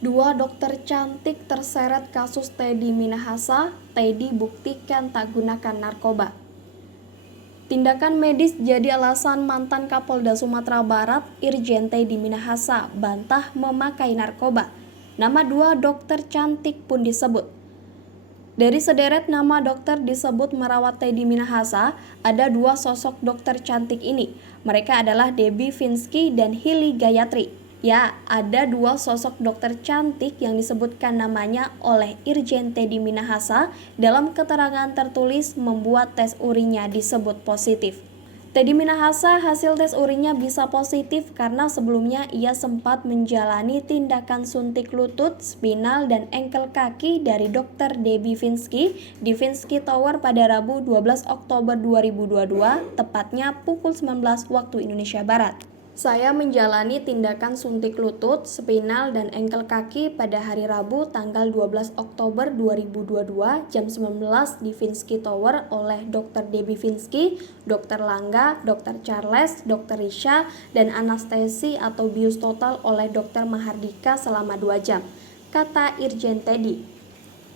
Dua dokter cantik terseret kasus Teddy Minahasa, Teddy buktikan tak gunakan narkoba. Tindakan medis jadi alasan mantan Kapolda Sumatera Barat, Irjen Teddy Minahasa, bantah memakai narkoba. Nama dua dokter cantik pun disebut. Dari sederet nama dokter disebut merawat Teddy Minahasa, ada dua sosok dokter cantik ini. Mereka adalah Debbie Finsky dan Hili Gayatri. Ya, ada dua sosok dokter cantik yang disebutkan namanya oleh Irjen Teddy Minahasa dalam keterangan tertulis membuat tes urinnya disebut positif. Teddy Minahasa hasil tes urinnya bisa positif karena sebelumnya ia sempat menjalani tindakan suntik lutut, spinal, dan engkel kaki dari Dr. Debbie Finsky di Finsky Tower pada Rabu 12 Oktober 2022, tepatnya pukul 19 waktu Indonesia Barat. Saya menjalani tindakan suntik lutut, spinal, dan engkel kaki pada hari Rabu tanggal 12 Oktober 2022 jam 19 di Finsky Tower oleh Dr. Debbie Finsky, Dr. Langga, Dr. Charles, Dr. Risha, dan anestesi atau bius total oleh Dr. Mahardika selama 2 jam, kata Irjen Teddy.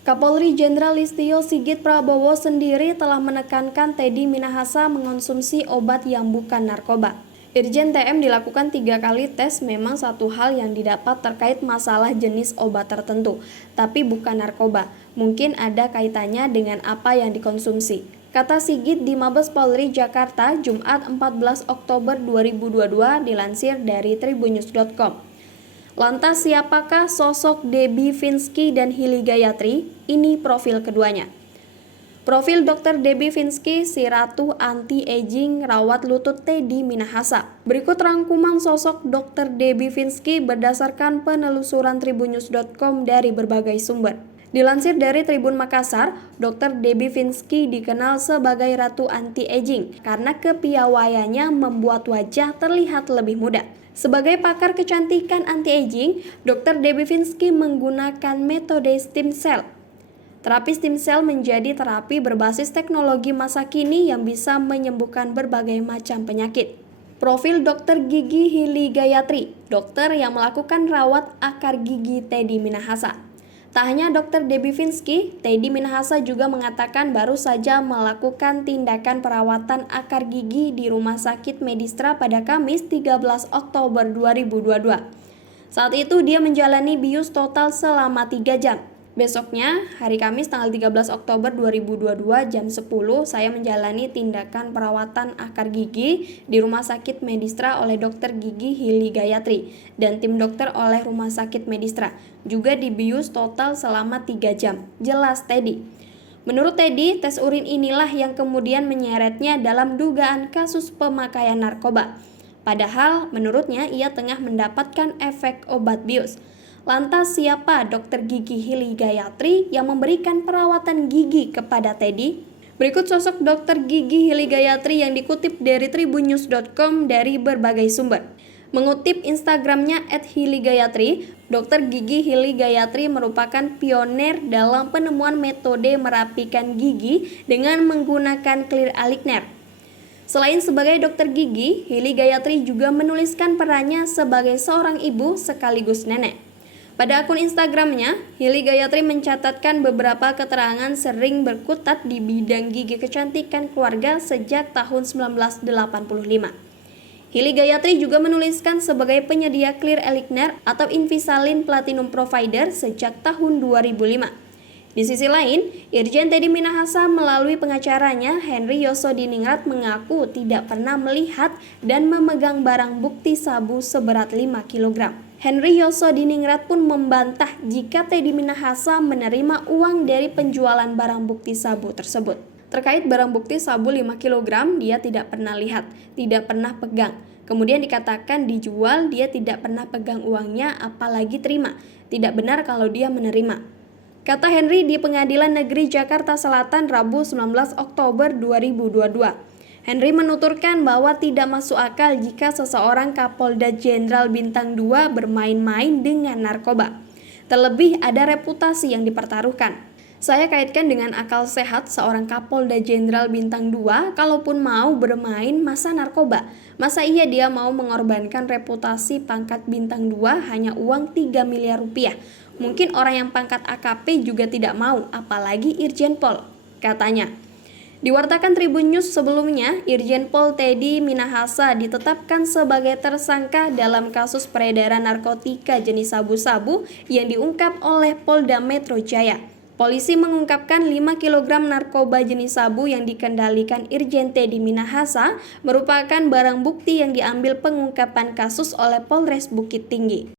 Kapolri Jenderal Listio Sigit Prabowo sendiri telah menekankan Teddy Minahasa mengonsumsi obat yang bukan narkoba. Irjen TM dilakukan 3 kali tes memang satu hal yang didapat terkait masalah jenis obat tertentu, tapi bukan narkoba. Mungkin ada kaitannya dengan apa yang dikonsumsi. Kata Sigit di Mabes Polri Jakarta, Jumat 14 Oktober 2022 dilansir dari tribunnews.com. Lantas siapakah sosok Debbie Finsky dan Hili Gayatri? Ini profil keduanya. Profil Dr. Debbie Finsky, si ratu anti-aging rawat lutut Teddy Minahasa. Berikut rangkuman sosok Dr. Debbie Finsky berdasarkan penelusuran tribunnews.com dari berbagai sumber. Dilansir dari Tribun Makassar, Dr. Debbie Finsky dikenal sebagai ratu anti-aging karena kepiawaiannya membuat wajah terlihat lebih muda. Sebagai pakar kecantikan anti-aging, Dr. Debbie Finsky menggunakan metode stem cell. Terapi stem cell menjadi terapi berbasis teknologi masa kini yang bisa menyembuhkan berbagai macam penyakit. Profil Dr. Gigi Hili Gayatri, dokter yang melakukan rawat akar gigi Teddy Minahasa. Tak hanya Dr. Debbie Finsky, Teddy Minahasa juga mengatakan baru saja melakukan tindakan perawatan akar gigi di Rumah Sakit Medistra pada Kamis 13 Oktober 2022. Saat itu dia menjalani bius total selama 3 jam. Besoknya, hari Kamis tanggal 13 Oktober 2022 jam 10, saya menjalani tindakan perawatan akar gigi di Rumah Sakit Medistra oleh Dr. Gigi Hili Gayatri dan tim dokter oleh Rumah Sakit Medistra. Juga dibius total selama 3 jam, jelas Teddy. Menurut Teddy, tes urin inilah yang kemudian menyeretnya dalam dugaan kasus pemakaian narkoba. Padahal, menurutnya ia tengah mendapatkan efek obat bius. Lantas siapa Dr. Gigi Hili Gayatri yang memberikan perawatan gigi kepada Teddy? Berikut sosok Dr. Gigi Hili Gayatri yang dikutip dari tribunnews.com dari berbagai sumber. Mengutip Instagramnya @hiligayatri, Dr. Gigi Hili Gayatri merupakan pionir dalam penemuan metode merapikan gigi dengan menggunakan clear aligner. Selain sebagai dokter gigi, Hili Gayatri juga menuliskan perannya sebagai seorang ibu sekaligus nenek. Pada akun Instagramnya, Hili Gayatri mencatatkan beberapa keterangan sering berkutat di bidang gigi kecantikan keluarga sejak tahun 1985. Hili Gayatri juga menuliskan sebagai penyedia Clear Aligner atau Invisalign Platinum Provider sejak tahun 2005. Di sisi lain, Irjen Teddy Minahasa melalui pengacaranya, Henry Yosodiningrat mengaku tidak pernah melihat dan memegang barang bukti sabu seberat 5 kg. Henry Yosodiningrat pun membantah jika Teddy Minahasa menerima uang dari penjualan barang bukti sabu tersebut. Terkait barang bukti sabu 5 kg, dia tidak pernah lihat, tidak pernah pegang. Kemudian dikatakan dijual, dia tidak pernah pegang uangnya, apalagi terima. Tidak benar kalau dia menerima. Kata Henry di Pengadilan Negeri Jakarta Selatan Rabu 19 Oktober 2022. Henry menuturkan bahwa tidak masuk akal jika seseorang Kapolda Jenderal Bintang 2 bermain-main dengan narkoba. Terlebih ada reputasi yang dipertaruhkan. Saya kaitkan dengan akal sehat seorang Kapolda Jenderal Bintang 2 kalaupun mau bermain masa narkoba. Masa iya dia mau mengorbankan reputasi pangkat Bintang 2 hanya uang 3 miliar rupiah. Mungkin orang yang pangkat AKP juga tidak mau, apalagi Irjen Pol, katanya. Diwartakan Tribun News sebelumnya, Irjen Pol Teddy Minahasa ditetapkan sebagai tersangka dalam kasus peredaran narkotika jenis sabu-sabu yang diungkap oleh Polda Metro Jaya. Polisi mengungkapkan 5 kg narkoba jenis sabu yang dikendalikan Irjen Teddy Minahasa merupakan barang bukti yang diambil pengungkapan kasus oleh Polres Bukit Tinggi.